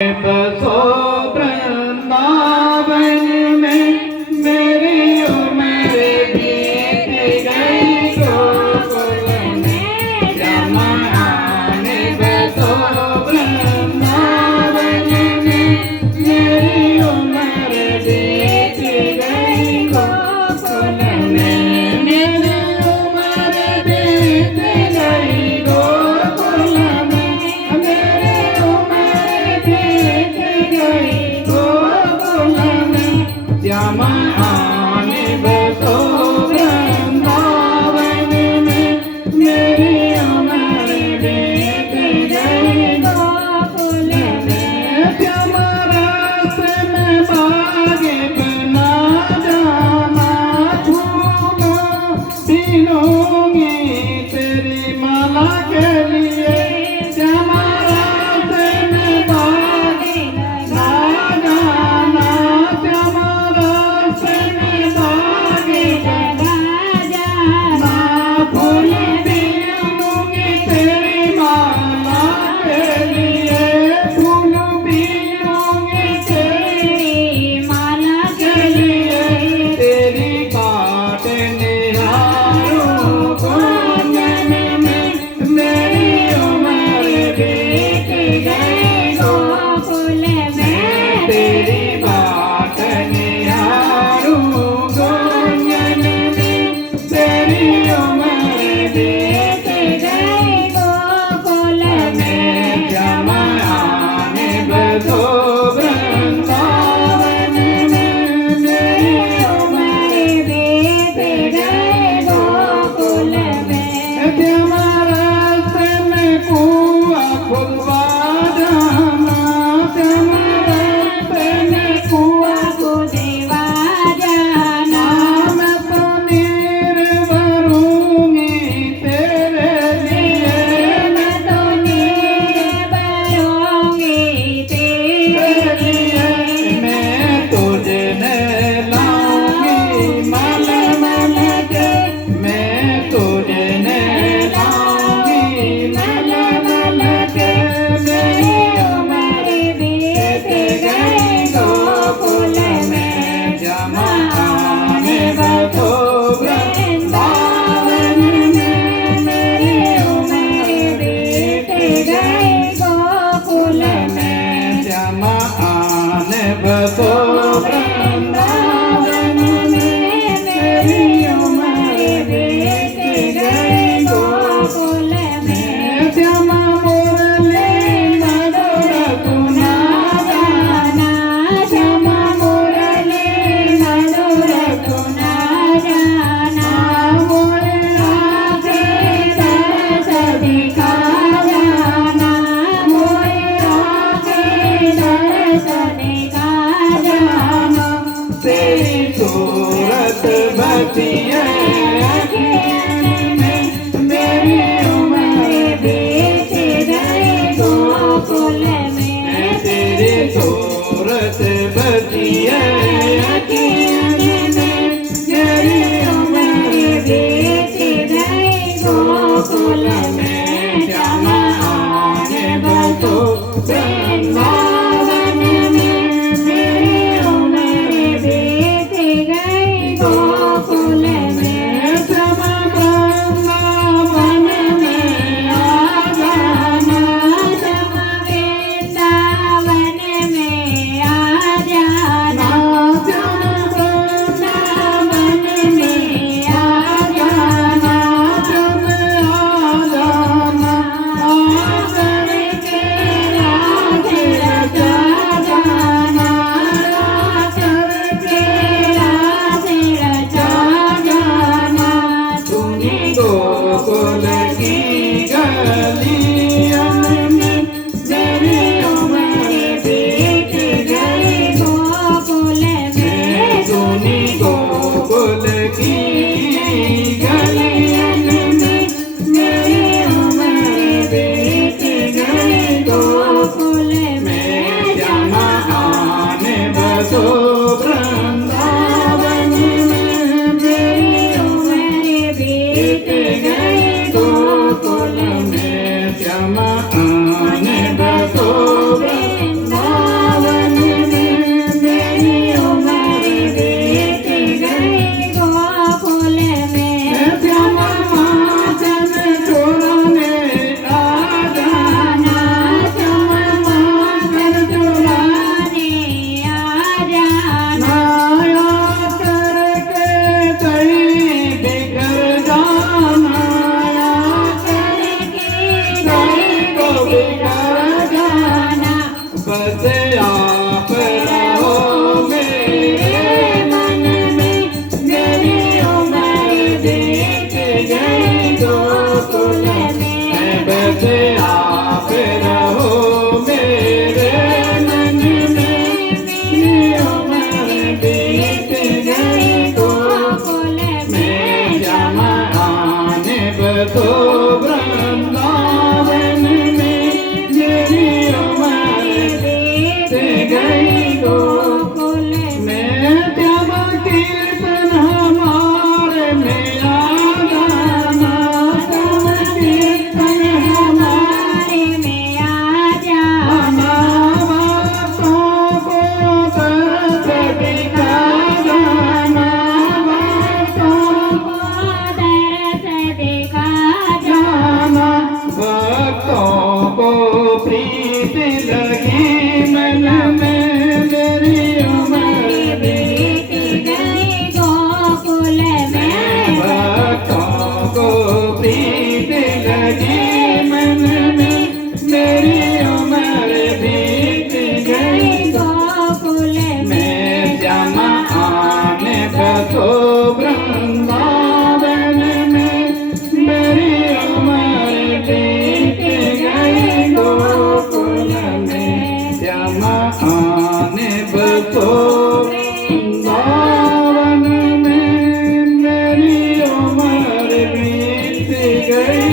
बसो वृंदावन में मेरी उम्र बीत गई गोकुल में जमाने बसो वृंदावन में मेरी उम्र बीत गई गोकुल में मेरी उम्र बीत गई गोकुल में मेरी उम्र बीत गई गोकुल में जमाने बसो वृंदावन में मेरी उम्र बीत गई गोकुल में जमरस में बागे बना जाना झूलो पीलूंगी तेरी माला के लिए जमरस में बागे बना जाना जमरस में बागे बना जाना फूल पीलूंगी तेरी माला के लिए फूल पीलूंगी तेरी माला के लिए तेरी काट निहारूं कोंजन में मेरी उम्र बीत गई गोकुल में तेरी बाट निहारूं कोंजन में तेरी उम्र बीत गई गोकुल में जमाने बसो वृंदावन में मेरी उम्र बीत गई गोकुल में जमरस में कुआ खुलवा जाना जमरस में कुआ खुलवा जाना मैं तो नीर भरूंगी तेरे लिए मैं तो नीर भरूंगी तेरे लिए मैं तुझे नहलाऊंगी मल मल के मैं तुझे नहलाऊंगी मल मल के मेरी उम्र बीत गई गोकुल में जमाने बसो वृंदावन में मेरी उम्र बीत गई गोकुल में जमाने बसो वृंदावन में मेरी उम्र बीत गई गोकुल में जमा मुरली मधुर गुना गाना जमा मुरली मधुर गुना गाना मोरे आगे दर्श दिखा जाना मोरे आगे दर्श दिखा जाना तेरी सूरत बसी है अखियों में मेरी उम्र बीत गई गोकुल में तेरी सूरत बसी है अखियों में मेरी उम्र बीत गई गोकुल में जमाने बसो वृंदावन में मेरी उम्र बीत गई गोकुल में जमा वृंदावन में आ जाना जमा वृंदावन में आ जाना बस आप रहो मेरे मन में, मेरी उम्र बीत गई गोकुल में। बस आप रहो मेरे मन में, मेरी उम्र बीत गई गोकुल में। श्याम आने बतो वृंदावन में, मेरी उम्र बीत गई गोकुल में। जब कीर्तन हमारे में आ जाना, तब कीर्तन हमारे में आ जाना। भक्तों को दर्द दिखा जाना, भक्तों को दर्द दिखा जाना। भक्तों को प्रीत लगी मन में, मेरी उम्र बीत गई गोकुल में। भक्तों को प्रीत लगी मन में, मेरी उम्र बीत गई गोकुल में। श्याम आने बतो वृंदावन में, मेरी उम्र बीत गई गोकुल में। श्याम आने बतो वृंदावन में, मेरी उम्र बीत गई